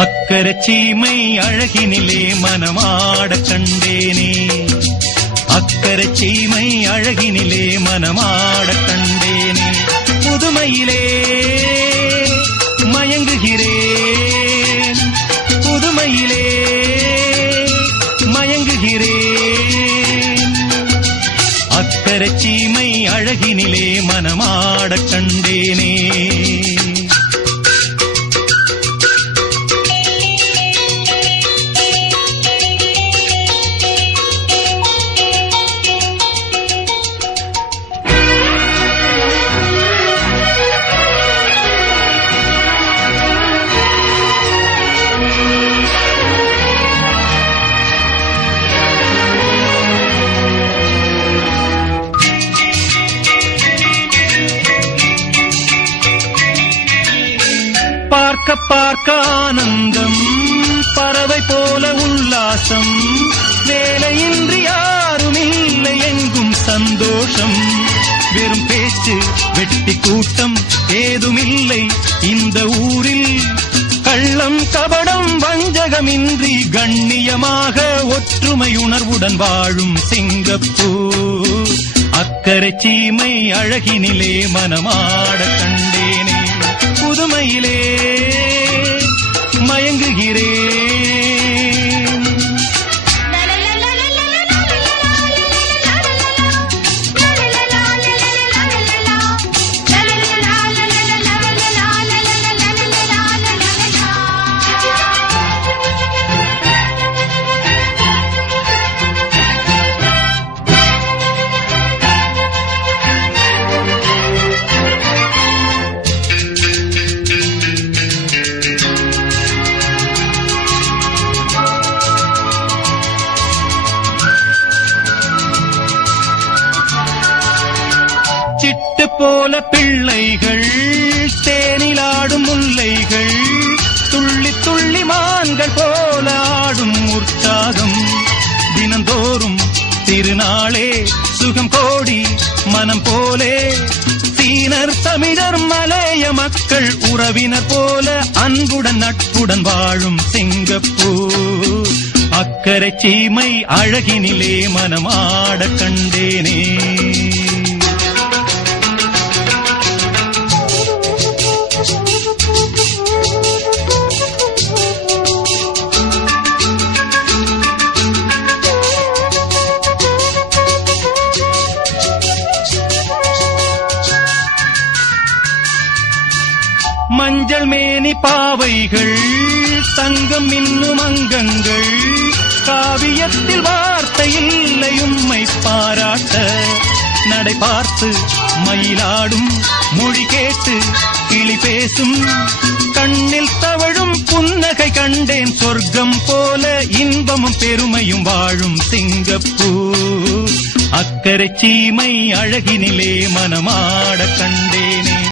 அக்கரை சீமை அழகினிலே மனமாட கண்டேனே, அக்கரை சீமை அழகினிலே மனமாட கண்டேனே. புதுமையிலே மயங்குகிறேன், புதுமையிலே மயங்குகிறேன். அக்கரை சீமை அழகினிலே மனமாட கண்டேனே. பார்க்க பார்க்க ஆனந்தம், பறவை போல உல்லாசம், வேலையின்றி யாரும் இல்லை எங்கும் சந்தோஷம். வெறும் பேச்சு வெட்டி கூட்டம் ஏதுமில்லை இந்த ஊரில், கள்ளம் கபடம் வஞ்சகமின்றி கண்ணியமாக ஒற்றுமை உணர்வுடன் வாழும் சிங்கப்பூர். அக்கரை சீமை அழகினிலே மனமாட கண்டேனே, புதுமையிலே மயங்குகிறேன். சிட்டு போல பிள்ளைகள், தேனிலாடும் முல்லைகள், துள்ளி துள்ளி மான்கள் போல ஆடும் உற்சாகம். தினந்தோறும் திருநாளே சுகம் கோடி மனம் போலே, சீனர் தமிழர் மலைய மக்கள் உறவினர் போல அன்புடன் நட்புடன் வாழும் சிங்கப்பூர். அக்கரை சீமை அழகினிலே மனமாட கண்டேனே. மஞ்சள் மேனி பாவைகள், தங்கம் இன்னும் அங்கங்கள், காவியத்தில் வார்த்தை இல்லை உம்மை பாராட்ட. நடை பார்த்து மயிலாடும், மொழி கேட்டு கிளி பேசும், கண்ணில் தவழும் புன்னகை கண்டேன் சொர்க்கம் போல, இன்பமும் பெருமையும் வாழும் சிங்கப்பூர். அக்கரை சீமை அழகினிலே மனமாட கண்டேன்.